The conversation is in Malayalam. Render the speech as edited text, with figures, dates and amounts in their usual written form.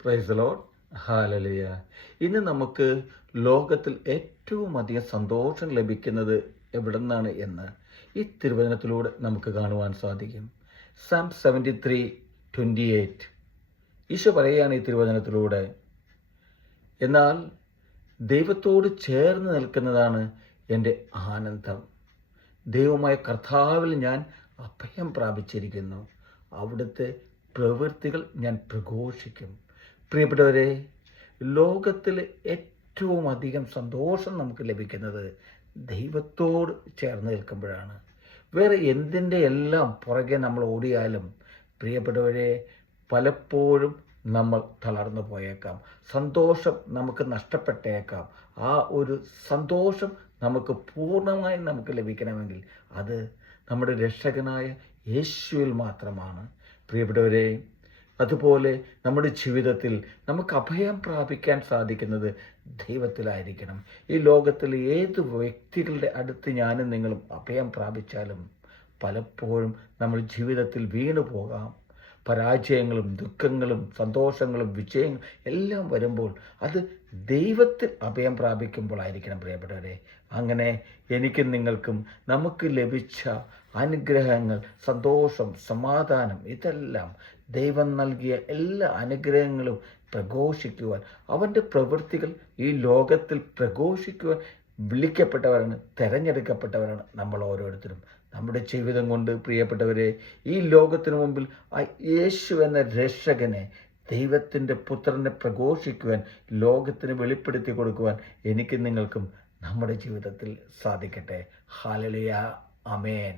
Praise the Lord. ഹല്ലേലൂയ. ഇന്ന് നമുക്ക് ലോകത്തിൽ ഏറ്റവും അധികം സന്തോഷം ലഭിക്കുന്നത് എവിടുന്നാണ് എന്ന് ഈ തിരുവചനത്തിലൂടെ നമുക്ക് കാണുവാൻ സാധിക്കും. സാം 73:28 ഈശോ പറയുകയാണ് ഈ തിരുവചനത്തിലൂടെ, എന്നാൽ ദൈവത്തോട് ചേർന്ന് നിൽക്കുന്നതാണ് എൻ്റെ ആനന്ദം. ദൈവമായ കർത്താവിൽ ഞാൻ അഭയം പ്രാപിച്ചിരിക്കുന്നു. അവിടുത്തെ പ്രവൃത്തികൾ ഞാൻ പ്രഘോഷിക്കും. പ്രിയപ്പെട്ടവരെ, ലോകത്തിൽ ഏറ്റവും അധികം സന്തോഷം നമുക്ക് ലഭിക്കുന്നത് ദൈവത്തോട് ചേർന്ന് നിൽക്കുമ്പോഴാണ്. വേറെ എന്തിൻ്റെ എല്ലാം പുറകെ നമ്മൾ ഓടിയാലും പ്രിയപ്പെട്ടവരെ, പലപ്പോഴും നമ്മൾ തളർന്നു പോയേക്കാം. സന്തോഷം നമുക്ക് നഷ്ടപ്പെട്ടേക്കാം. ആ ഒരു സന്തോഷം നമുക്ക് പൂർണ്ണമായും നമുക്ക് ലഭിക്കണമെങ്കിൽ അത് നമ്മുടെ രക്ഷകനായ യേശുവിൽ മാത്രമാണ്. പ്രിയപ്പെട്ടവരെ, അതുപോലെ നമ്മുടെ ജീവിതത്തിൽ നമുക്ക് അഭയം പ്രാപിക്കാൻ സാധിക്കുന്നത് ദൈവത്തിലായിരിക്കണം. ഈ ലോകത്തിൽ ഏത് വ്യക്തികളുടെ അടുത്ത് ഞാനും നിങ്ങളും അഭയം പ്രാപിച്ചാലും പലപ്പോഴും നമ്മൾ ജീവിതത്തിൽ വീണു പോകാം. പരാജയങ്ങളും ദുഃഖങ്ങളും സന്തോഷങ്ങളും വിജയങ്ങളും എല്ലാം വരുമ്പോൾ അത് ദൈവത്തിൽ അഭയം പ്രാപിക്കുമ്പോഴായിരിക്കണം പ്രിയപ്പെട്ടവരെ. അങ്ങനെ എനിക്കും നിങ്ങൾക്കും നമുക്ക് ലഭിച്ച അനുഗ്രഹങ്ങൾ, സന്തോഷം, സമാധാനം, ഇതെല്ലാം ദൈവം നൽകിയ എല്ലാ അനുഗ്രഹങ്ങളും പ്രഘോഷിക്കുവാൻ, അവൻ്റെ പ്രവൃത്തികൾ ഈ ലോകത്തിൽ പ്രഘോഷിക്കുവാൻ വിളിക്കപ്പെട്ടവരാണ്, തിരഞ്ഞെടുക്കപ്പെട്ടവരാണ് നമ്മൾ ഓരോരുത്തരും. നമ്മുടെ ജീവിതം കൊണ്ട് പ്രിയപ്പെട്ടവരെ, ഈ ലോകത്തിനു മുമ്പിൽ ആ യേശു എന്ന രക്ഷകനെ, ദൈവത്തിൻ്റെ പുത്രനെ പ്രഘോഷിക്കുവാൻ, ലോകത്തിന് വെളിപ്പെടുത്തി കൊടുക്കുവാൻ എനിക്കും നിങ്ങൾക്കും നമ്മുടെ ജീവിതത്തിൽ സാധിക്കട്ടെ. ഹല്ലേലൂയ. ആമേൻ.